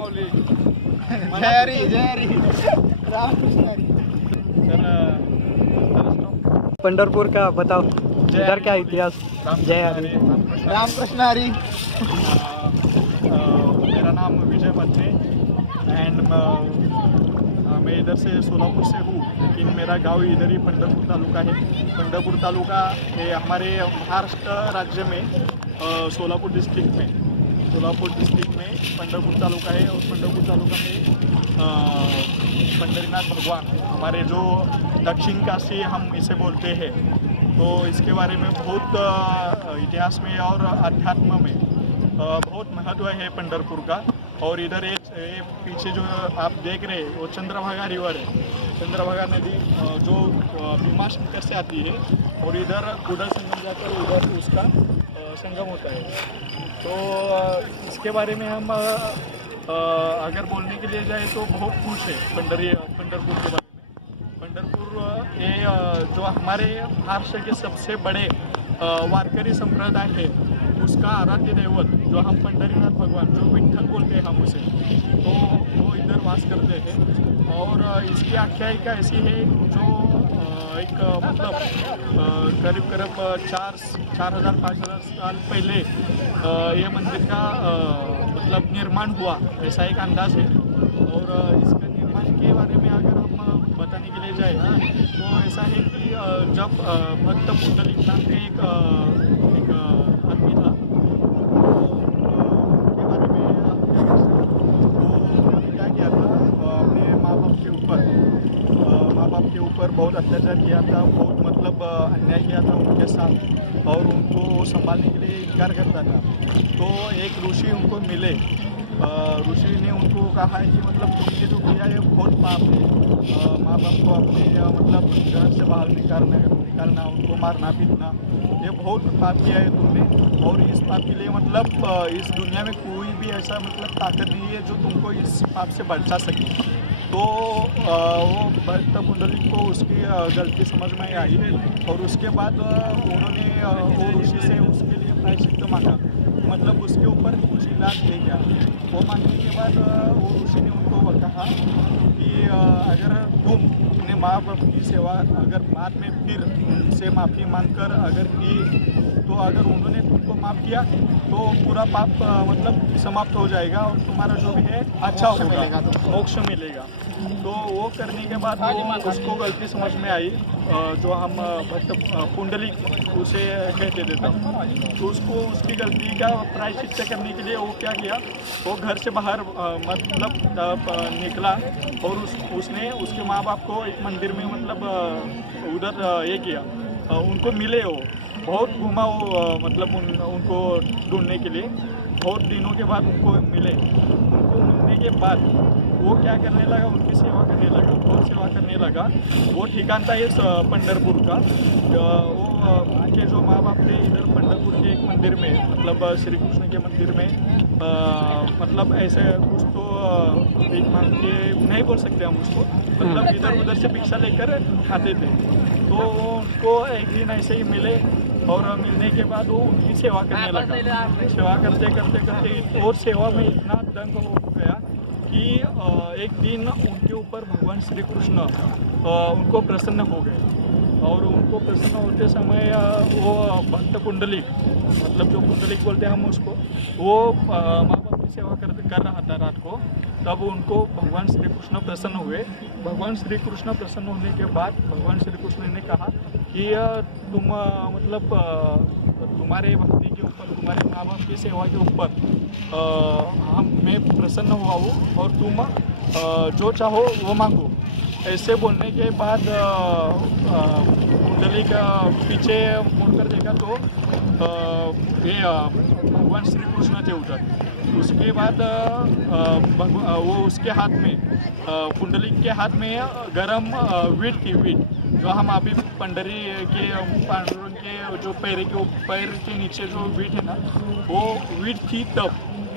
माऊली. जय हरी जय हरी रामकृष्ण हरी. पंढरपुर का बताओ, इधर क्या इतिहास. जय हरी. रामकृष्ण हरी. मेरा नाम विजय पत्नी एंड मैं इधर से सोलापुर से हूँ, लेकिन मेरा गांव इधर ही पंढरपुर तालुका है. पंढरपुर तालुका ये हमारे महाराष्ट्र राज्य में सोलापुर डिस्ट्रिक्ट में पंढरपुर तालुका है. और पंढरपुर तालुका में पंढरीनाथ भगवान हमारे जो दक्षिण काशी हम इसे बोलते हैं. तो इसके बारे में बहुत इतिहास में और अध्यात्म में बहुत महत्व है पंढरपुर का. और इधर ये पीछे जो आप देख रहे हैं वो चंद्रभागा रिवर है. चंद्रभागा नदी जो भीमाशंकर से आती है और इधर उधर संगम जाकर उधर उसका संगम होता है. तो इसके बारे में हम अगर बोलने के लिए जाए तो बहुत कुछ है पंढरपुर के बारे में. पंढरपुर ये जो हमारे महाराष्ट्र के सबसे बड़े वारकरी संप्रदाय है उसका आराध्य दैवत जो हम पंढरीनाथ भगवान जो विठ्ठल बोलते हैं हम उसे, तो वो इधर वास करते हैं. और इसकी आख्यायिका ऐसी है जो एक मतलब करीब 4,000-5,000 साल पहले ये मंदिर का मतलब निर्माण हुआ ऐसा एक अंदाज है. और इसका निर्माण के बारे में अगर हम बताने के लिए जाए तो ऐसा है कि जब भक्त पुंडलिक नाम के एक आदमी था, के बारे में उन्होंने क्या किया था, अपने माँ बाप के ऊपर बहुत अत्याचार किया था, बहुत मतलब अन्याय किया था उनके साथ और उनको संभालने के लिए इनकार करता था. तो एक ऋषि उनको मिले. ऋषि ने उनको कहा है कि मतलब तुमने जो किया है बहुत पाप है. माँ बाप को अपने मतलब घर से बाहर निकालना, उनको मारना पीटना, ये बहुत पाप किया है तुमने. और इस पाप के लिए मतलब इस दुनिया में कोई भी ऐसा मतलब ताकत नहीं है जो तुमको इस पाप से बचा सके. तो वो भक्त पुंडलिक को उसकी गलती समझ में आई और उसके बाद उन्होंने वो ऋषि से उसके लिए प्रायश्चित मांगा, मतलब उसके ऊपर कुछ इलाज ले गया. वो मांगने के बाद वो ऋषि ने उनको कहा कि अगर तुम अपने माँ बाप की सेवा अगर बाद में फिर उनसे माफ़ी मांगकर अगर की तो अगर उन्होंने तुमको माफ़ किया तो पूरा पाप मतलब समाप्त हो जाएगा और तुम्हारा जो भी है अच्छा होगा, मोक्ष मिलेगा. तो वो करने के बाद उसको गलती समझ में आई जो हम भक्त पुंडलिक उसे कहते थे तब. तो उसको उसकी गलती का प्रायश्चित करने के लिए वो क्या किया, वो घर से बाहर मतलब निकला और उसने उसके माँ बाप को एक मंदिर में मतलब उधर ये किया. उनको मिले, वो बहुत घूमा वो मतलब उनको ढूंढने के लिए. बहुत दिनों के बाद उनको मिले. उनको मिलने के बाद वो क्या करने लगा, उनकी सेवा करने लगा, बहुत सेवा करने लगा. वो ठिकान था इस पंढरपुर का. वो उनके जो माँ बाप थे इधर पंढरपुर के एक मंदिर में मतलब श्री कृष्ण के मंदिर में मतलब ऐसे कुछ तो भीख मांग के नहीं बोल सकते हम उसको, मतलब इधर उधर से भिक्षा लेकर खाते थे. तो उनको एक दिन ऐसे ही मिले और मिलने के बाद वो उनकी सेवा करने लगा. सेवा करते और सेवा में इतना दंग हो गया कि एक दिन उनके ऊपर भगवान श्री कृष्ण उनको प्रसन्न हो गए. और उनको प्रसन्न होते समय वो भक्त पुंडलिक मतलब जो पुंडलिक बोलते हैं हम उसको, वो माँ बाप की सेवा कर रहा था रात को. तब उनको भगवान श्री कृष्ण प्रसन्न हुए. भगवान श्री कृष्ण प्रसन्न होने के बाद भगवान श्री कृष्ण ने कहा कि तुम मतलब तुम्हारे भक्ति के ऊपर, तुम्हारे माँ बाप की सेवा के ऊपर मैं प्रसन्न हुआ हूँ और तुम जो चाहो वो मांगो. ऐसे बोलने के बाद कुंडली का पीछे मुड़कर देखा तो ये भगवान श्री कृष्ण थे उधर. उसके बाद वो उसके हाथ में कुंडली के हाथ में गरम वीट थी. वीट जो हम अभी पंडरी के पांडुरंग के जो पैर के नीचे जो वीट है ना, वो वीट थी तब.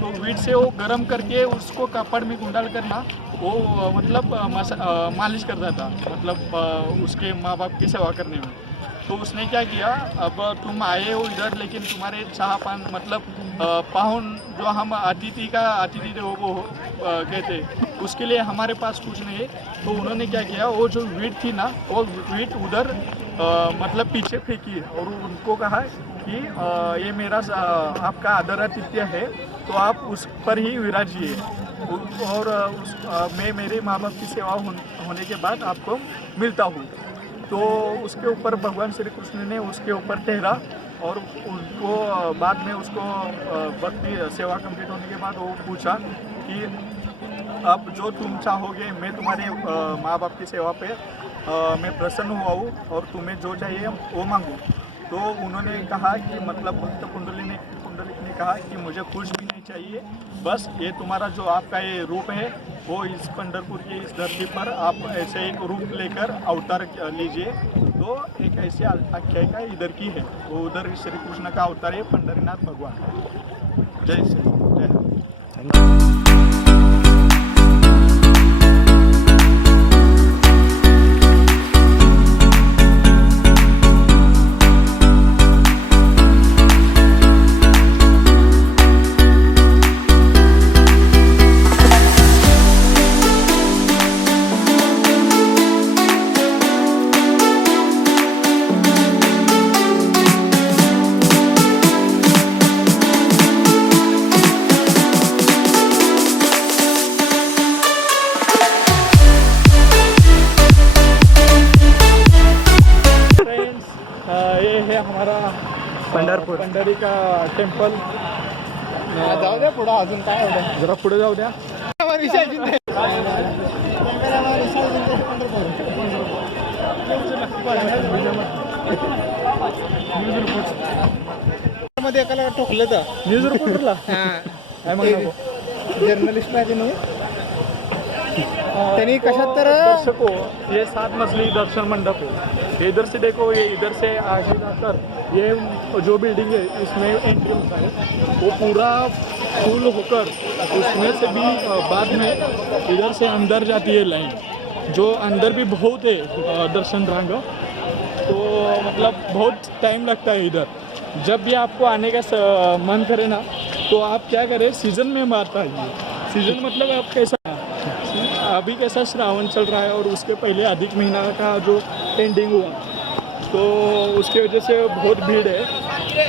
तो वीट से वो गरम करके उसको कपड़ में गुंडाल करना वो मतलब मालिश करता था, मतलब उसके माँ बाप की सेवा करने में. तो उसने क्या किया, अब तुम आए हो इधर लेकिन तुम्हारे चाह पान मतलब पाहुन जो हम अतिथि देवो भव कहते, उसके लिए हमारे पास कुछ नहीं है। तो उन्होंने क्या किया, वो जो वीट थी ना, वो वीट उधर मतलब पीछे फेंकी और उनको कहा कि ये मेरा आपका आदरातिथ्य है, तो आप उस पर ही विराजिए और मैं मेरे माँ बाप की सेवा होने के बाद आपको मिलता हूँ। तो उसके ऊपर भगवान श्री कृष्ण ने उसके ऊपर ठहरा और उनको बाद में उसको भक्ति सेवा कंप्लीट होने के बाद वो पूछा कि अब जो तुम चाहोगे, मैं तुम्हारे माँ बाप की सेवा पे मैं प्रसन्न हुआ हूँ और तुम्हें जो चाहिए वो मांगो। तो उन्होंने कहा कि मतलब भक्त पुंडलिक ने कहा कि मुझे कुछ भी नहीं चाहिए, बस ये तुम्हारा जो आपका ये रूप है वो इस पंढरपुर की इस धरती पर आप ऐसे एक रूप लेकर अवतार लीजिए। तो एक ऐसी आख्यायिका इधर की है, वो उधर श्री कृष्ण का अवतार है पंढरीनाथ भगवान। जय श्री जय। ये है हमारा पंढरी का टेम्पल। जाऊ द्या पुढं, अजून काय एवढं. जरा पुढे जाऊ द्या. विशाल शिंदे. विशाल शिंदे मध्ये एकाला ठोकलं तर न्यूज रिपोर्टरला जर्नलिस्ट आहे तुम्ही. त्यांनी कशात तर दर्शकों, ये 7 मजली दर्शन मंडप है। इधर से देखो, ये इधर से आगे जाकर ये जो बिल्डिंग है इसमें एंट्री होता है, वो पूरा फुल होकर उसमें से भी बाद में इधर से अंदर जाती है लाइन, जो अंदर भी बहुत है दर्शन रांग। तो मतलब बहुत टाइम लगता है इधर। जब भी आपको आने का मन करे ना, तो आप क्या करें, सीज़न में मारता है। सीज़न मतलब आप कैसा, अभी कैसा श्रावण चल रहा है और उसके पहले अधिक महीना का जो एंडिंग हुआ, तो उसके वजह से बहुत भीड़ है।